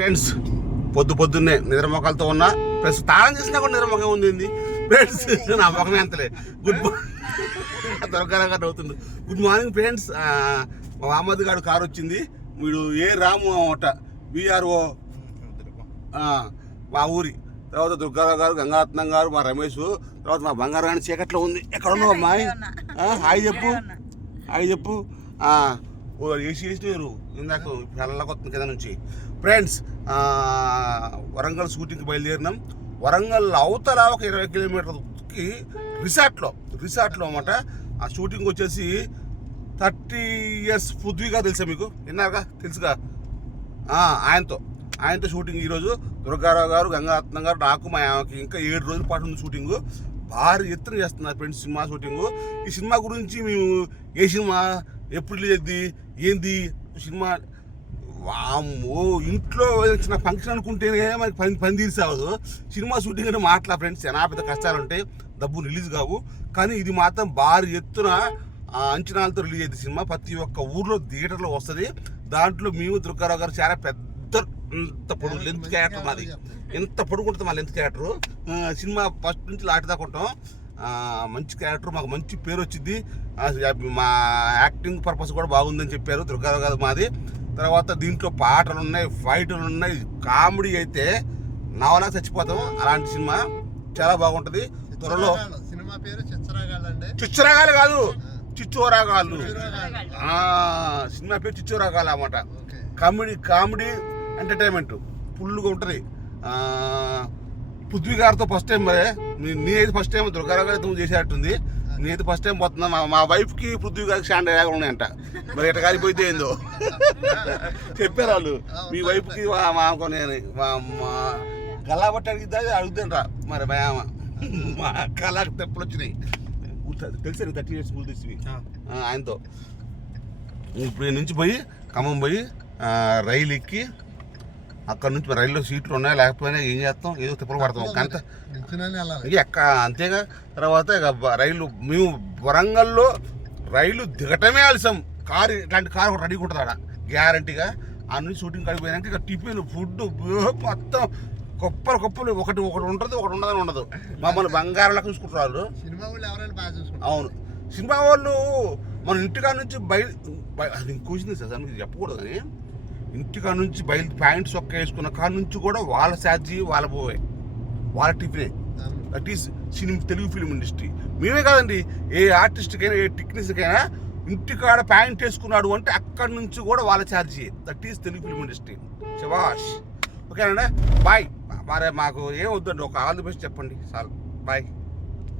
Friends పొద్దున్నే నిద్ర మొక్కలతో ఉన్నా ప్లస్ తాళం చేసినా కూడా నిద్ర మొఖం ఉంది ఫ్రెండ్స్. నా మొఖమే అంతలే. గుడ్ మార్నింగ్ దొరకగా అవుతుంది. Good morning friends. మా మహమ్మద్ గారు కారు వచ్చింది. వీడు ఏ రాము అట బీఆర్ఓ మా ఊరి. తర్వాత దుర్గారావు గారు, గంగారత్నం గారు, మా రమేష్, తర్వాత మా బంగారు గారి చీకట్లో ఉంది. ఎక్కడ ఉన్నావు అమ్మాయి? హాయ్ చెప్పు, హాయ్ చెప్పు. వేరు ఇందాక వెళ్ళకొస్తుంది కింద నుంచి. ఫ్రెండ్స్ వరంగల్ షూటింగ్కి బయలుదేరినాం. వరంగల్ అవతల ఒక 20 కిలోమీటర్కి రిసార్ట్లో అన్నమాట. ఆ షూటింగ్ వచ్చేసి 30 years పృథ్వీగా తెలుసా మీకు? విన్నారుగా, తెలుసుగా. ఆయనతో షూటింగ్ ఈరోజు. దుర్గారావు గారు, గంగారత్నం గారు, నాకు మా ఆమెకి ఇంకా 7 రోజుల పాటు ఉంది షూటింగు. భారీ ఎత్తున చేస్తున్నారు ఫ్రెండ్స్ సినిమా షూటింగు. ఈ సినిమా గురించి మేము ఏ సినిమా ఎప్పుడు రిలీజ్ అయింది ఏంది సినిమా వామ్మో ఇంట్లో చిన్న ఫంక్షన్ అనుకుంటేనే మనకి పని తీర్చావదు. సినిమా షూటింగ్ అంటే మాట్లా ఫ్రెండ్స్ చాలా పెద్ద కష్టాలు ఉంటాయి, డబ్బు రిలీజ్ కావు. కానీ ఇది మాత్రం భారీ ఎత్తున అంచనాలతో రిలీజ్ అయింది సినిమా. ప్రతి ఒక్క ఊర్లో థియేటర్లో వస్తుంది. దాంట్లో మేము దుర్గారావు గారు చాలా పెద్ద ఎంత పొడుగు లెంత్ క్యారెక్టర్ మాది. ఎంత పొడుగుంటుంది మా లెంత్ క్యారెక్టర్. సినిమా ఫస్ట్ నుంచి లాటి దాకా ఉంటాం. మంచి క్యారెక్టర్, మాకు మంచి పేరు వచ్చింది. మా యాక్టింగ్ పర్పస్ కూడా బాగుందని చెప్పారు దుర్గారావు గారు మాది. తర్వాత దీంట్లో పాటలు ఉన్నాయి, ఫైట్లు ఉన్నాయి, కామెడీ అయితే నవలా చచ్చిపోతాం. అలాంటి సినిమా చాలా బాగుంటుంది. త్వరలో సినిమా పేరు చిచ్చురాగాలు కాదు, చిచ్చోరాగాళ్ళు. సినిమా పేరు చిచ్చోరాగాలు అన్నమాట. కామెడీ ఎంటర్టైన్మెంట్ ఫుల్గా ఉంటుంది. పృథ్వీ గారితో ఫస్ట్ టైం నేనైతే ఫస్ట్ టైం దుర్గారావు గారు అయితే చేసేటట్టుంది. నేనైతే ఫస్ట్ టైం పోతున్నా. మా వైఫ్కి పృథ్వీ గారికి స్టాండ్ అయ్యాక ఉన్నాయంట. మరి ఎట్లా కాలిపోతే ఏందో చెప్పారు వాళ్ళు. మీ వైఫ్కి మా కళా బట్టి అడుగుతాంట. మరి మా కళాకి తెప్పులు వచ్చినాయి. తెలిసి 30 years స్కూల్ తెచ్చి ఆయనతో. ఇప్పుడు నుంచి పోయి ఖమ్మం పోయి రైలు ఎక్కి అక్కడ నుంచి రైల్లో సీట్లు ఉన్నాయి, లేకపోయినా ఏం చేస్తాం, ఏదో తిప్పలు పడతాం అంత అంతేగా. తర్వాత రైలు మేము వరంగల్లో రైలు దిగటమే ఆలస్యం. కారు ఇట్లాంటి కారు ఒకటి రెడీగా ఉంటుంది ఆడ గ్యారంటీగా. ఆ నుంచి షూటింగ్ కడిపోయినాక ఇక టిఫిన్ ఫుడ్ మొత్తం కుప్పలు ఒకటి ఉంటుంది, ఒకటి ఉండదని ఉండదు. మమ్మల్ని బంగారంలా చూసుకుంటారు అవును. సినిమా వాళ్ళు మన ఇంటికాడ నుంచి అది ఇంకోసింది సార్ మీకు చెప్పకూడదు. కానీ ఇంటికాడ నుంచి ప్యాంట్ సొక్క వేసుకున్న కాడ నుంచి కూడా వాళ్ళ ఛార్జీ, వాళ్ళ టిఫినే. That is Telugu film industry. మేమే కాదండి, ఏ ఆర్టిస్ట్కైనా ఏ టెక్నీషియన్కైనా ఇంటికాడ ప్యాంట్ వేసుకున్నాడు అంటే అక్కడి నుంచి కూడా వాళ్ళ charge. That is Telugu film industry. శభాష్. ఓకేనండి, బాయ్. మరి మాకు ఏం వద్దండి, ఒక ఆల్ ది బెస్ట్ చెప్పండి చాలు. బాయ్.